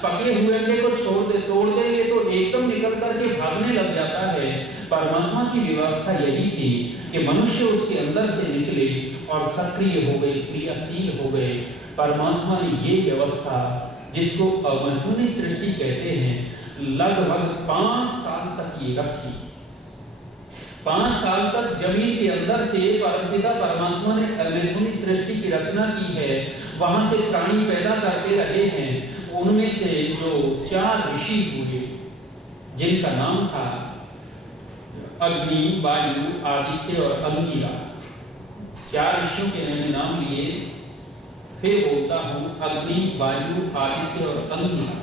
पके हुए अंडे को तोड़ देंगे तो एकदम निकल करके भागने लग जाता है। परमात्मा की व्यवस्था यही थी कि मनुष्य उसके अंदर से निकले और सक्रिय हो गए, क्रियाशील हो गए। परमात्मा ने ये व्यवस्था, जिसको अमैथुनी सृष्टि कहते हैं, लगभग 5 साल तक ये रखी। 5 साल तक जमीन के अंदर से परमपिता परमात्मा ने अमैथुनी सृष्टि की रचना की है। वहां से प्राणी पैदा करते रहे हैं। उनमें से जो 4 ऋषि हुए, जिनका नाम था अग्नि, वायु, आदित्य और अंगिरा, 4 ऋषियों के मैंने नाम लिए। फिर बोलता हूं, अग्नि, वायु, आदित्य और अंगिरा,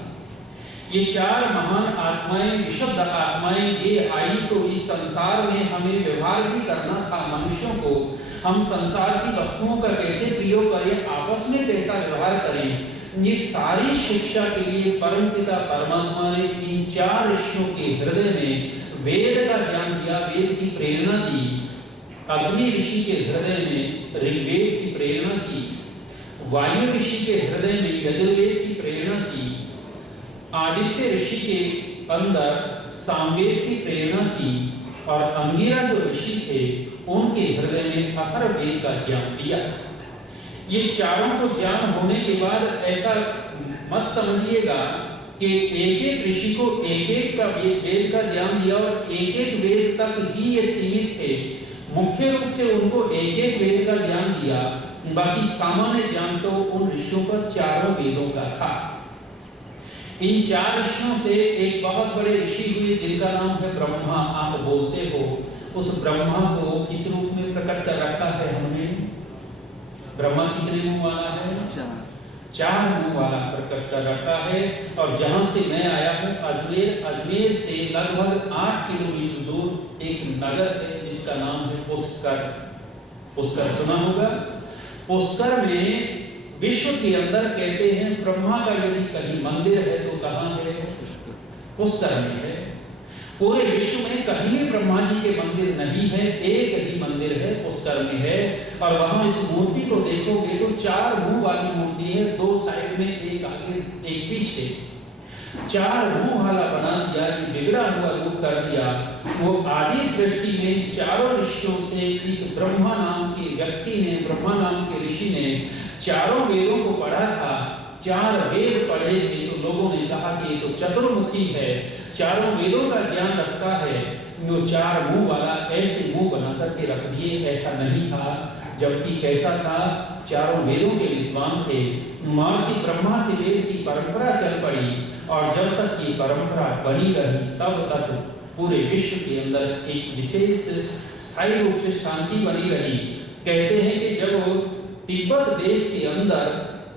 ये 4 महान आत्माएं, विशुद्ध आत्माएं, ये आई तो इस संसार में हमें व्यवहार भी करना था। मनुष्यों को हम संसार की वस्तुओं का कैसे प्रयोग करें, आपस में कैसा व्यवहार करें, ये सारी शिक्षा के लिए परमपिता परमात्मा ने इन 4 ऋषियों के हृदय में वेद का ज्ञान दिया, वेद की प्रेरणा दी। अग्नि ऋषि के हृदय में ऋग्वेद की प्रेरणा की, वायु ऋषि के हृदय में यजुर्वेद की प्रेरणा की, आदित्य ऋषि के अंदर सामवेद की प्रेरणा की और अंगिरा जो ऋषि थे उनके हृदय में अथर्ववेद का ज्ञान दिया। ये चारों को ज्ञान होने के बाद ऐसा मत समझिएगा कि एक एक ऋषि को एक एक का वेद का ज्ञान दिया और एक एक वेद तक ही ये सीमित थे। मुख्य रूप से उनको एक एक वेद का ज्ञान दिया, बाकी सामान्य ज्ञान तो उन ऋषियों का चारों वेदों का था। इन 4 ऋषियों से एक बहुत बड़े ऋषि हुए जिनका नाम है ब्रह्मा। आप बोलते हो उस ब्रह्मा को किस रूप में प्रकट कर रखा है हमने? ब्रह्मा कितने मुंह वाला है? 4 मुंह वाला प्रकट कर रखा है। और जहां से मैं आया हूं अजमेर, अजमेर से लगभग 8 किलोमीटर दूर एक नगर है जिसका नाम है पुष्कर। पुष्कर सुना होगा? पुष्कर में विश्व के अंदर कहते हैं ब्रह्मा का यदि कहीं मंदिर है तो कहां है? पुष्कर में है। पूरे विश्व में कहीं भी ब्रह्मा जी के मंदिर नहीं है, एक ही मंदिर है, पुष्कर में है। और वहां इस मूर्ति को देखोगे तो 4 मुंह वाली मूर्ति है, 2 साइड में, एक आगे एक पीछे। 4 मुंह वाला बना दिया, ये बिगड़ा हुआ रूप कर दिया। वो आदि सृष्टि में चारों ऋषियों से इस ब्रह्मा नाम के व्यक्ति ने, ब्रह्मा नाम के ऋषि ने चारों वेदों को पढ़ा था। 4 वेद पढ़े थे तो लोगों ने कहा कि ये तो चतुर्मुखी है, चारों वेदों का ज्ञान रखता है। वो 4 मुंह वाला ऐसे मुंह बना करके रख दिए, ऐसा नहीं था। जबकि कैसा था? चारों वेदों के विद्वान थे। महर्षि ब्रह्मा से वेद की परंपरा चल पड़ी और जब तक ये परंपरा बनी रही तब तक पूरे विश्व के अंदर एक विशेष स्थायी रूप से शांति बनी रही। कहते हैं कि जब तिब्बत देश के अंदर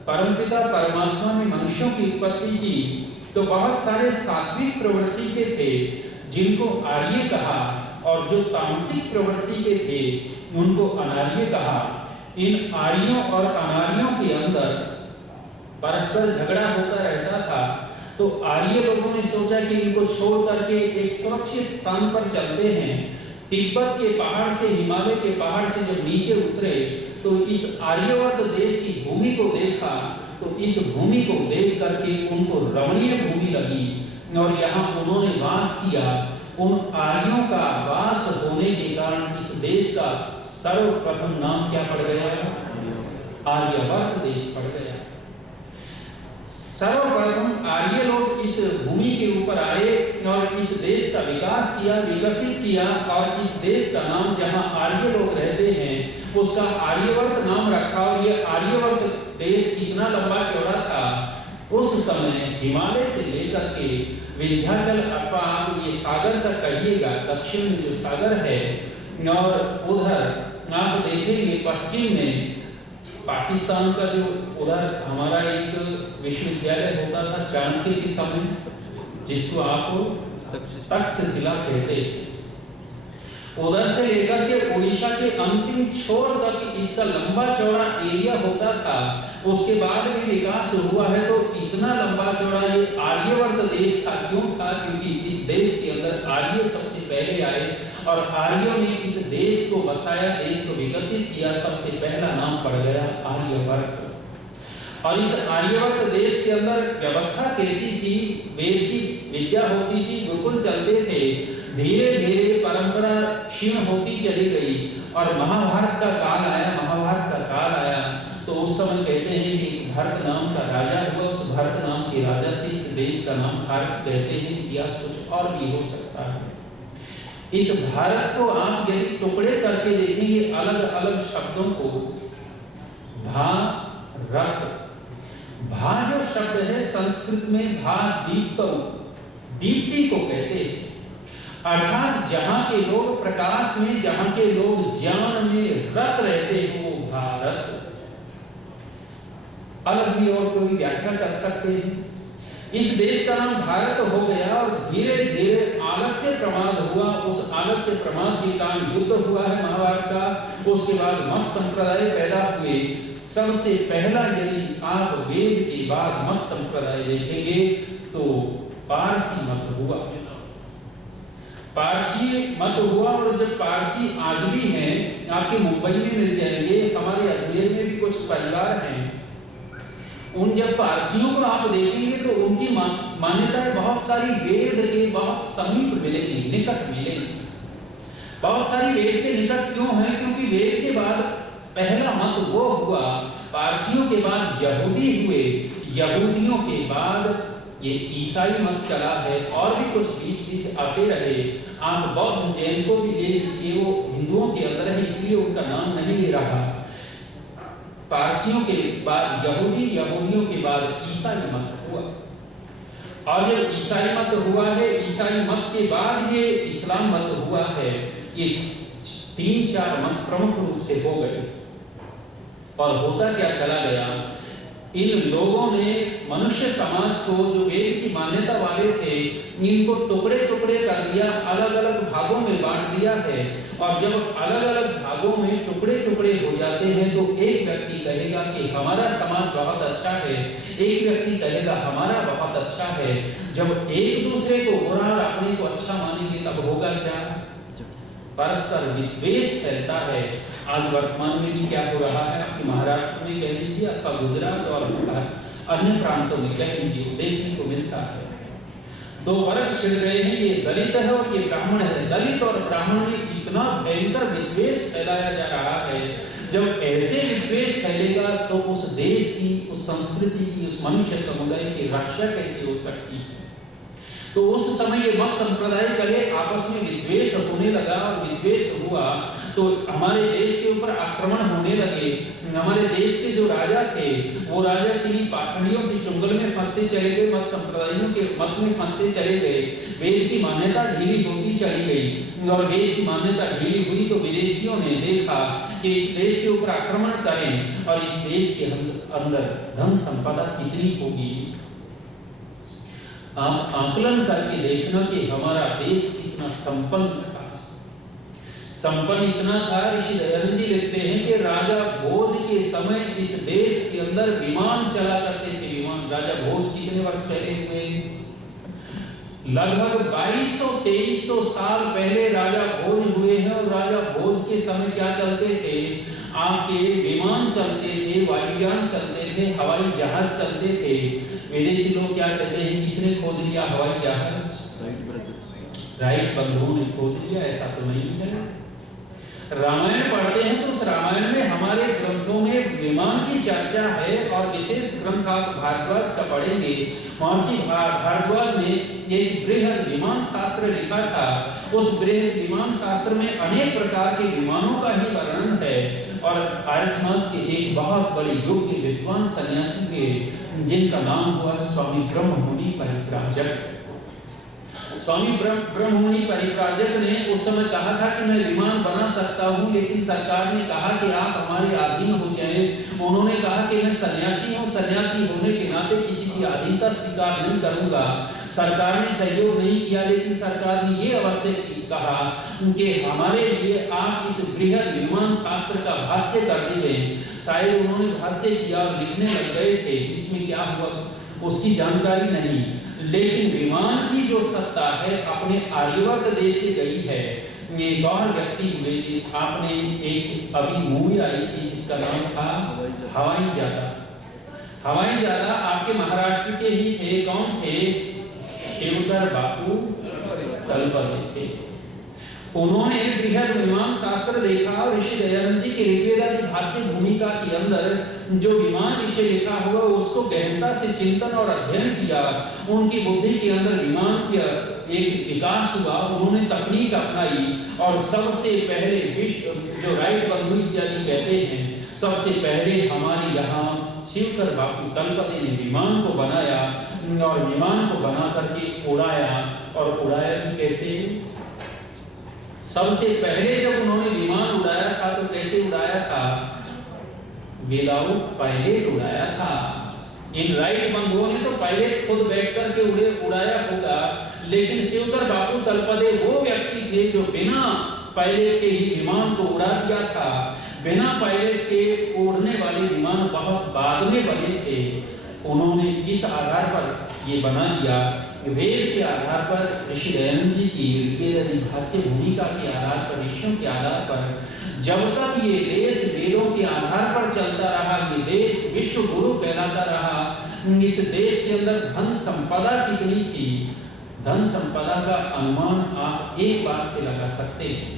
परमपिता परमात्मा ने मनुष्यों की उत्पत्ति की तो बहुत सारे सात्विक प्रवृत्ति के थे जिनको आर्य कहा, और जो तामसिक प्रवृत्ति के थे उनको अनार्य कहा। इन आर्यों और अनार्यों के अंदर परस्पर झगड़ा होता रहता था। तो आर्य लोगों ने सोचा कि इनको छोड़ करके एक सुरक्षित स्थान पर चलते हैं। तिब्बत के पहाड़ से, हिमालय के पहाड़ से जब नीचे उतरे तो इस आर्यवर्त देश की भूमि को देखा तो इस भूमि को देख करके उनको रमणीय भूमि लगी और यहाँ उन्होंने वास किया। उन आर्यों का वास होने के कारण इस देश का सर्वप्रथम नाम क्या पड़ गया? आर्यवर्त देश पड़ गया। सर्वप्रथम आर्य लोग इस भूमि के ऊपर आए और इस देश का विकास किया, विकसित किया और इस देश का नाम जहां आर्य लोग रहते हैं उसका आर्यवर्त नाम रखा। और ये आर्यवर्त देश कितना लंबा चौड़ा था उस समय, हिमालय से लेकर के विंध्याचल, आप ये सागर तक कहिएगा, दक्षिण में जो सागर है, और उधर आप देखेंगे पश्चिम में पाकिस्तान का जो उधर हमारा एक विश्वविद्यालय होता था चाणक्य के समय, जिसको आप तक्षशिला कहते, उधर से लेकर के उड़ीसा के अंतिम छोर तक इसका लंबा चौड़ा एरिया होता था। उसके बाद भी विकास हुआ है तो इतना लंबा चौड़ा ये आर्यवर्त देश था। क्यों था? क्योंकि इस देश के अंदर आर्य सबसे पहले आए और आर्यों ने इस देश को बसाया, देश को विकसित किया। सबसे पहला नाम पड़ गया आर्यवर्त। और इस आर्यवर्त देश के अंदर व्यवस्था कैसी थी? वेद की विद्या होती थी, गुरुकुल चलते थे। धीरे धीरे परंपरा क्षीण होती चली गई और महाभारत का काल आया। महाभारत का काल आया तो उस समय कहते हैं कि भरत नाम का राजा हुआ। उस भरत नाम के राजा से इस देश का नाम भारत कहते हैं। इतिहास कुछ और भी हो सकता है। इस भारत को आप यदि टुकड़े करके देखेंगे अलग अलग शब्दों को, भारत, भा जो शब्द है संस्कृत में भा दीप्त, दीप्ति को कहते हैं। अर्थात जहां के लोग प्रकाश में, जहां के लोग ज्ञान में रत रहते हो, भारत। अलग भी और कोई व्याख्या कर सकते हैं। इस देश का नाम भारत हो गया और धीरे धीरे आलस्य प्रमाद हुआ। उस आलस्य प्रमाद के कारण युद्ध हुआ है महाभारत का। उसके बाद मत संप्रदाय पैदा हुए। सबसे पहला यदि आप वेद के बाद मत संप्रदाय देखेंगे तो पारसी मत हुआ। पारसी मत हुआ, और जब पारसी आज भी हैं, आपके मुंबई में मिल जाएंगे, हमारे अजमेर में भी कुछ परिवार हैं, उन जब पारसियों को आप देखेंगे तो उनकी मान्यताएं बहुत सारी वेद के बहुत समीप मिलेंगी, निकट मिलेंगी। बहुत सारी वेद के निकट क्यों है? क्योंकि वेद के बाद पहला मत वो हुआ, पारसियों के बाद यहूदी हुए, यहूदियों के बाद ये ईसाई मत चला है, और भी कुछ बीच बीच आते रहे। आप बौद्ध जैन को भी ले लीजिए, वो हिंदुओं के अंदर है इसलिए उनका नाम नहीं ले रहा। पारसियों के बाद यहूदी, यहूदियों के बाद ईसाई मत हुआ, और जब ईसाई मत हुआ है, ईसाई मत के बाद ये इस्लाम मत हुआ है। ये 3-4 मत प्रमुख रूप से हो गए। और होता क्या चला गया, इन लोगों ने मनुष्य समाज को, जो वेद की मान्यता वाले थे, इनको टुकड़े टुकड़े कर दिया, अलग अलग भागों में बांट दिया है। और जब अलग अलग भागों में टुकड़े टुकड़े हो जाते हैं तो एक व्यक्ति कहेगा कि हमारा समाज बहुत अच्छा है, एक व्यक्ति कहेगा हमारा बहुत अच्छा है। जब एक दूसरे को बुरा और अपने को अच्छा मानेंगे तब होगा क्या? परस्पर विद्वेष फैलता है। आज वर्तमान में भी क्या हो रहा है, आपके महाराष्ट्र में कह लीजिए अथवा गुजरात और अन्य प्रांतों में कह लीजिए, देखने को मिलता है। 2 वर्ग छिड़ गए हैं, ये दलित है और ये ब्राह्मण है। दलित और ब्राह्मण में इतना भयंकर विद्वेष फैलाया जा रहा है। जब ऐसे विद्वेष फैलेगा तो उस देश की, उस संस्कृति की, उस मनुष्य समुदाय की रक्षा कैसे हो सकती है? तो उस समय ये मत संप्रदाय चले, आपस में विद्वेष होने लगा, और विद्वेष हुआ तो हमारे देश के ऊपर आक्रमण होने लगे। हमारे देश के जो राजा थे, वो राजा किन्हीं पाखंडियों की चुंगल में फंसते चले गए, मत संप्रदायों के मत में फंसते चले गए। वेद की मान्यता ढीली होती चली गई, और वेद की मान्यता ढीली हुई तो विदेशियों ने देखा कि इस देश के ऊपर आक्रमण करें, और इस देश के अंदर धन संपदा कितनी होगी। आप आकलन करके देखना कि हमारा देश कितना संपन्न था। संपन्न इतना था, ऋषि दयानंद जी लिखते हैं कि राजा भोज के समय इस देश के अंदर विमान चला करते थे। विमान राजा भोज कितने वर्ष पहले हुए? लगभग 2200-2300 साल पहले राजा भोज हुए हैं। और राजा भोज के समय क्या चलते थे? आपके विमान चलते थे, वायुयान चलते थे, हवाई जहाज चलते थे। विदेशी लोग क्या कहते हैं, किसने खोज लिया हवाई जहाज? राइट बंधुओं ने खोज लिया, ऐसा तो नहीं है। रामायण पढ़ते हैं तो उस रामायण में हमारे ग्रंथों में विमान की चर्चा है, और विशेष ग्रंथ आप भारद्वाज का पढ़ेंगे। महर्षि भारद्वाज ने एक बृहद विमान शास्त्र लिखा था। उस बृहद विमान शास्त्र में अनेक प्रकार के विमानों का ही वर्णन है। और आर्य समाज के एक बहुत बड़े योग्य विद्वान सन्यासी के, जिनका नाम हुआ स्वामी ब्रह्ममुनि परिव्राजक। स्वामी ब्रह्ममुनि परिव्राजक ने उस समय कहा था कि मैं विमान बना सकता हूं, लेकिन सरकार ने कहा कि आप हमारे अधीन हो जाएं। उन्होंने कहा कि मैं सन्यासी हूं, सन्यासी होने के नाते किसी की अधीनता स्वीकार नहीं करूंगा। सरकार ने सहयोग नहीं किया, लेकिन सरकार ने ये अवश्य कहा कि हमारे लिए आप इस बृहद विमान शास्त्र का भाष्य कर दीजिए। शायद उन्होंने भाष्य किया और लिखने लग गए थे, बीच में क्या हुआ उसकी जानकारी नहीं। लेकिन विमान की जो सत्ता है अपने आर्यवर्त देश से गई है। एक और व्यक्ति हुए जी, आपने एक अभी मूवी आई थी जिसका नाम था हवाई ज्यादा। हवाई ज्यादा आपके महाराष्ट्र के ही थे। कौन थे? शिवकर बापू तलपदे थे। उन्होंने बृहद विमान शास्त्र देखा, और ऋषि दयानंद जी के ऋग्वेद की भाष्य भूमिका के अंदर जो विमान विषय लिखा हुआ उसको गहनता से चिंतन और अध्ययन किया। उनकी बुद्धि के अंदर विमान का एक विकास हुआ। उन्होंने तकनीक अपनाई, और सबसे पहले विश्व जो राइट बंधु इत्यादि कहते हैं, सबसे पहले हमारे यहाँ शिवकर बापू तलपदे ने विमान को बनाया, और विमान को बना करके उड़ाया। और उड़ाया भी कैसे? सबसे पहले जब उन्होंने विमान उड़ाया था तो कैसे उड़ाया था? विदाउट पायलट उड़ाया था। इन राइट बंधुओं ने तो पायलट खुद बैठ कर के उड़ाया होगा, लेकिन शिवकर बापू तलपदे वो व्यक्ति थे जो बिना पायलट के ही विमान को उड़ा दिया था। बिना पायलट के उड़ने वाले विमान बहुत बाद में बने थे। उन्होंने किस आधार पर ये बना दिया? वेद के आधार पर, ऋषि दयानंद जी की ऋग्वेद भाष्य भूमिका के आधार पर, ऋषियों के आधार पर। जब तक ये देश वेदों के आधार पर चलता रहा, ये देश विश्व गुरु कहलाता रहा। इस देश के अंदर धन संपदा कितनी थी? धन संपदा का अनुमान आप एक बात से लगा सकते हैं।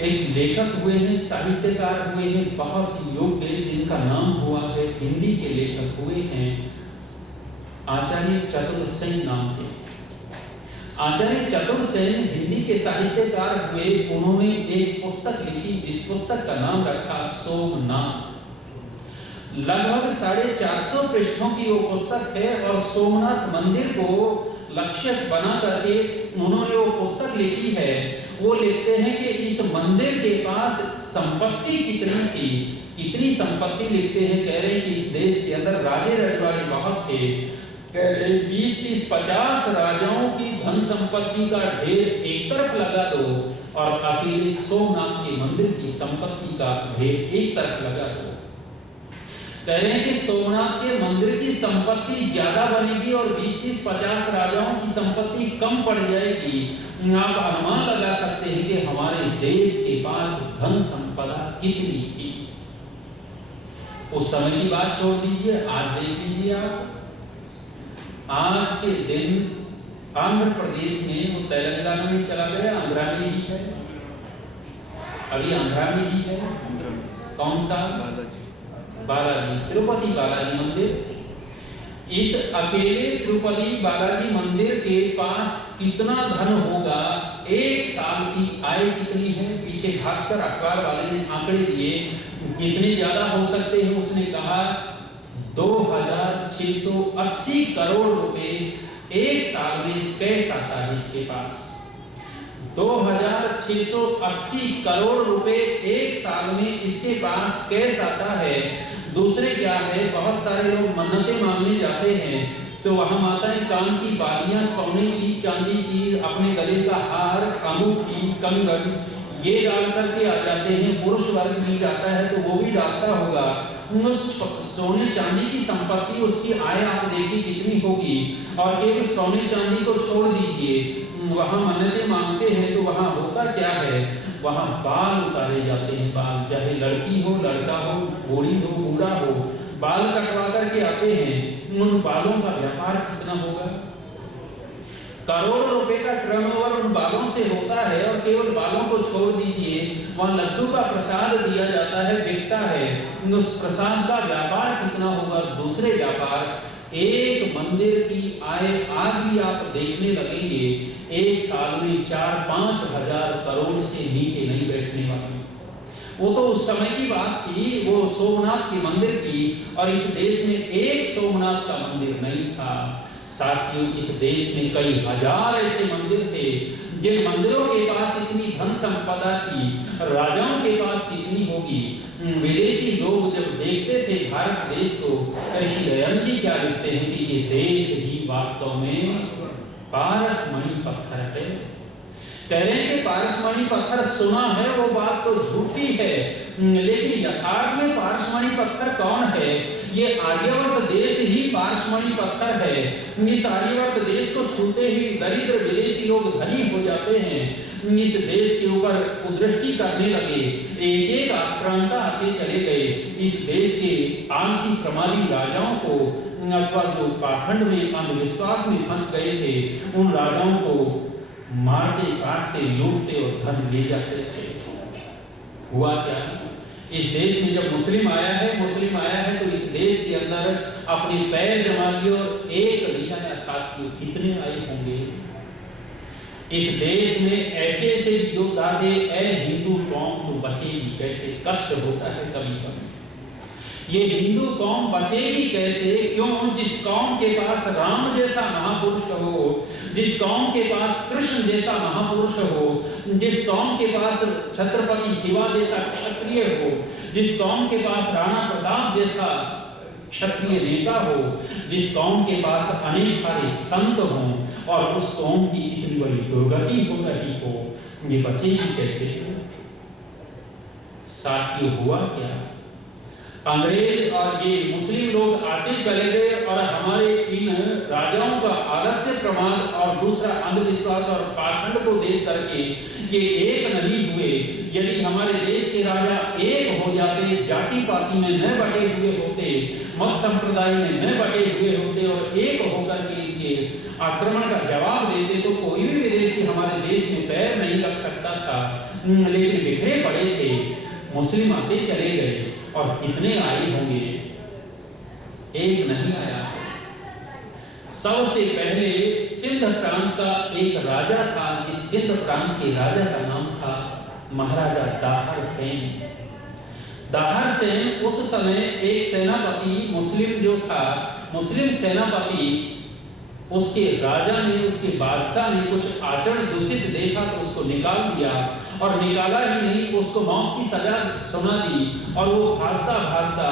एक लेखक हुए हैं, साहित्यकार हुए हैं, बहुत ही योग्य, जिनका नाम हुआ है, हिंदी के लेखक हुए हैं, आचार्य चतुर्सेन नाम थे। आचार्य चतुर्सेन हिंदी के साहित्यकार हुए। उन्होंने एक पुस्तक लिखी जिस पुस्तक का नाम रखा सोमनाथ। लगभग 450 पृष्ठों की वो पुस्तक है और सोमनाथ मंदिर को लक्ष्य बना करके उन्होंने वो पुस्तक लिखी है। वो लिखते हैं कि इस मंदिर के पास संपत्ति कितनी थी, कितनी संपत्ति लिखते हैं। कह रहे हैं कि इस देश के अंदर राजे रजवाड़े बहुत थे। कह रहे 20, 30, 50 राजाओं की धन संपत्ति का ढेर एक तरफ लगा दो और अकेले सोमनाथ के मंदिर की संपत्ति का ढेर एक तरफ लगा दो। कह रहे हैं कि सोमनाथ के मंदिर की संपत्ति ज्यादा बनेगी और 20, 30, 50 राजाओं की संपत्ति कम पड़ जाएगी। आप अनुमान लगा सकते हैं कि हमारे देश के पास धन संपदा कितनी थी। उस समय की बात छोड़ दीजिए, आज देख लीजिए आप। आज के दिन आंध्र प्रदेश में, वो तेलंगाना में चला गया, आंध्रा में ही है, अभी आंध्रा में ही है। कौन सा? बालाजी, तिरुपति बालाजी मंदिर। इस अकेले तिरुपति बालाजी मंदिर के पास कितना धन होगा? एक साल की आय कितनी है? पीछे भास्कर अखबार वाले ने आंकड़े दिए, कितने ज्यादा हो सकते हैं। उसने कहा 2680 करोड़ रुपए एक साल में कैश आता है इसके पास। 2680 करोड़ रुपए एक साल में इसके पास कैश आता है। दूसरे क्या है, बहुत सारे लोग मन्नतें मांगने जाते हैं तो वहां माताएं कान की बालियां, सोने की, चांदी की, अपने गले का हार, अंगूठी, कंगन ये डाल करके आ जाते हैं। पुरुष वर्ग भी जाता है तो वो भी डालता होगा। उस सोने चांदी की संपत्ति, उसकी आय आप देखिए कितनी होगी। और केवल सोने चांदी को छोड़ दीजिए, वहां मन्नतें मांगते हैं तो वहां होता क्या है, वहां बाल उतारे जाते हैं। बाल, चाहे लड़की हो, लड़का हो, बूढ़ी हो, बूढ़ा हो, बाल कटवा करके आते हैं। उन बालों का व्यापार कितना होगा? करोड़ों रुपए का टर्नओवर उन बालों से होता है। और केवल बालों को छोड़ दीजिए, वहां लड्डू का प्रसाद दिया जाता है, बिकता है। उस प्रसाद का व्यापार कितना होगा? दूसरे व्यापार। एक मंदिर की आय आज भी आप देखने लगेंगे, एक साल में 4-5 हजार करोड़ से नीचे नहीं बैठने वाली। वो तो उस समय की बात थी, वो सोमनाथ के मंदिर की। और इस देश में एक सोमनाथ का मंदिर नहीं था। साथियों, इस देश में कई हजार ऐसे मंदिर थे जिन मंदिरों के पास इतनी धन संपदा थी, राजाओं के पास कितनी होगी। विदेशी लोग जब देखते थे भारत देश को, ऋषि दयानंद जी क्या लिखते हैं कि ये देश ही वास्तव में पारसमणि पत्थर है। कह रहे हैं कि पारसमणि पत्थर सुना है, वो बात तो झूठी है, लेकिन यथार्थ में पारसमणि पत्थर कौन है? ये आर्यवर्त देश ही पारसमणि पत्थर है। इस आर्यवर्त देश को छूते ही दरिद्र विदेशी लोग धनी हो जाते हैं। इस देश के ऊपर कुदृष्टि करने लगे, एक एक आक्रांता आते चले गए। इस देश के आंशिक प्रमादी राजाओं को, अथवा जो पाखंड में, अंधविश्वास में फंस गए थे, उन राजाओं को मारते, काटते, लूटते और धन ले जाते थे। हुआ क्या? इस देश में जब मुस्लिम आया है तो इस देश के अंदर अपने पैर जमा लिए और एक नहीं आया। साथियों, कितने आए होंगे? इस देश में ऐसे ऐसे योद्धा थे, ऐ हिंदू कौम तो बचेगी कैसे? कष्ट होता है कभी कभी। ये हिंदू कौम बचेगी कैसे? क्यों? जिस कौम के पास राम जैसा महापुरुष हो, जिस कौम के पास कृष्ण जैसा महापुरुष हो, जिस कौम के पास छत्रपति शिवा जैसा क्षत्रिय हो, जिस कौम के पास राणा प्रताप जैसा क्षत्रिय नेता हो, जिस कौम के पास अनेक सारे संत हों और उस कौम की इतनी बड़ी दुर्गति हो रही हो, ये बचेगी कैसे? साथियों, हुआ क्या? अंग्रेज और ये मुस्लिम लोग आते चले गए और हमारे इन राजाओं का आलस्य प्रमाद और दूसरा अंधविश्वास और पाखंड को देख करके ये एक नहीं हुए। यदि हमारे देश के राजा एक हो जाते, जाति पाति में न बटे हुए होते, मत संप्रदाय में न बटे हुए होते और एक होकर के इसके आक्रमण का जवाब देते, तो कोई भी विदेशी हमारे देश में पैर नहीं रख सकता था। लेकिन बिखरे पड़े थे, मुस्लिम आते चले गए और कितने आए होंगे? एक नहीं आया। सबसे पहले सिंध प्रांत का एक राजा था, जिस सिंध प्रांत के राजा का नाम था महाराजा दाहर सेन। दाहर सेन उस समय एक सेनापति मुस्लिम जो था, मुस्लिम सेनापति, उसके राजा ने, उसके बादशाह ने कुछ आचरण दूषित देखा तो उसको निकाल दिया, और निकाला ही नहीं, उसको मौत की सजा सुना दी और वो भागता भागता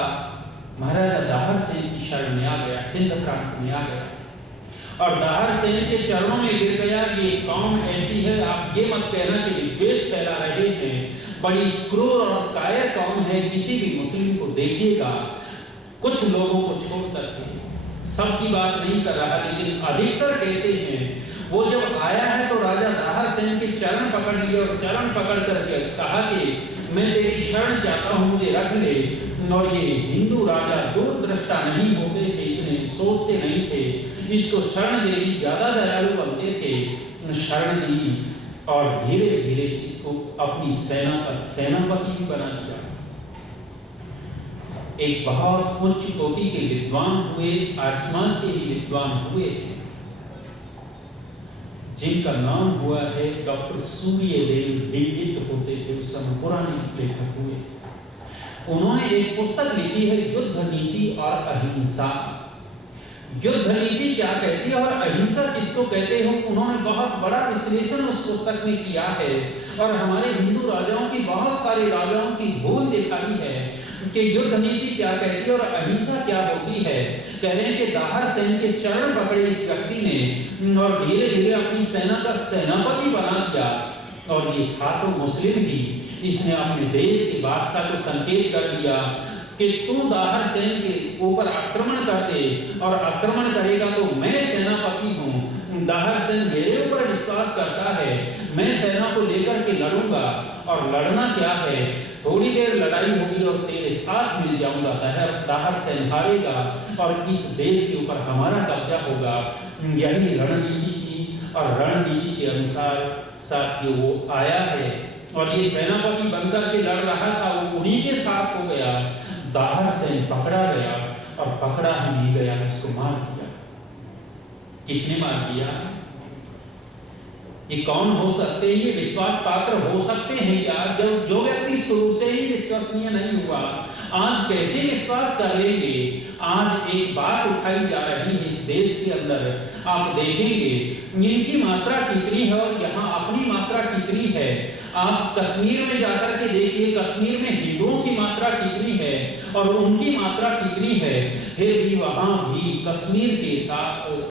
महाराजा दाहर सेन की शरण में आ गया, सिंध प्रांत में आ गया और दाहर सेन के चरणों में गिर गया। ये कौम ऐसी है, आप ये मत कहना कि विद्वेष फैला रहे हैं, बड़ी क्रूर और कायर कौम है। किसी भी मुस्लिम को देखिएगा, कुछ लोगों को छोड़ करके, सबकी बात नहीं कर रहा, लेकिन अधिकतर कैसे हैं, वो जब आया है तो राजा दाहर सेन के चरण पकड़ लिए और चरण पकड़ करके कहा कि मैं तेरी शरण चाहता हूँ, मुझे रख ले। और ये हिंदू राजा दूरदृष्टा नहीं होते थे, इतने सोचते नहीं थे, इसको शरण देनी ज्यादा दयालु बनते थे। शरण दी और धीरे धीरे इसको अपनी सेना का सेनापति भी बना दिया। एक बहुत उच्च कोटि के विद्वान हुए, आर्य समाज के ही विद्वान हुए थे, जिनका नाम हुआ है डॉक्टर सूर्यदेव दीक्षित होते थे, उस समय पुराने लेखक हुए। उन्होंने एक पुस्तक लिखी है, युद्ध नीति और अहिंसा। युद्ध नीति क्या कहती है और अहिंसा किसको कहते हैं, उन्होंने बहुत बड़ा विश्लेषण उस पुस्तक में किया है और हमारे हिंदू राजाओं की, बहुत सारे राजाओं की भूल दिखाई है कि युद्ध नीति क्या कहती है और अहिंसा क्या होती है। कह रहे हैं कि दाहर सेन के चरण पकड़े इस व्यक्ति ने और धीरे धीरे अपनी सेना का सेनापति बना दिया, और ये था तो मुस्लिम ही। इसने अपने देश के बादशाह को संकेत कर दिया कि तू दाहर सेन के ऊपर आक्रमण कर दे, और आक्रमण करेगा तो मैं सेनापति हूँ। दाहर सेन मेरे ऊपर विश्वास करता है, मैं सेना को लेकर के लड़ूंगा, और लड़ना क्या है, थोड़ी देर लड़ाई होगी और तेरे साथ मिल जाऊंगा। दाहर सेन हारेगा और इस देश के ऊपर हमारा कब्जा होगा। यही रणनीति की, और रणनीति के अनुसार साथियों वो आया है और ये सेनापति बनकर के लड़ रहा था, वो उन्हीं के साथ हो गया। दाहर सेन पकड़ा गया और पकड़ा ही नहीं गया, उसको मार दिया। किसने मार दिया? ये कौन हो सकते हैं, ये विश्वास पात्र हो सकते हैं क्या, जब जो व्यक्ति शुरू से ही विश्वसनीय नहीं हुआ, आज कैसे विश्वास कर लेंगे? आज एक बात उठाई जा रही है इस देश के अंदर, आप देखेंगे इनकी मात्रा कितनी है और यहाँ अपनी मात्रा कितनी है। आप कश्मीर में जाकर के देखिए, कश्मीर में हिंदुओं की मात्रा कितनी है और उनकी मात्रा कितनी है, फिर भी वहां भी कश्मीर के साथ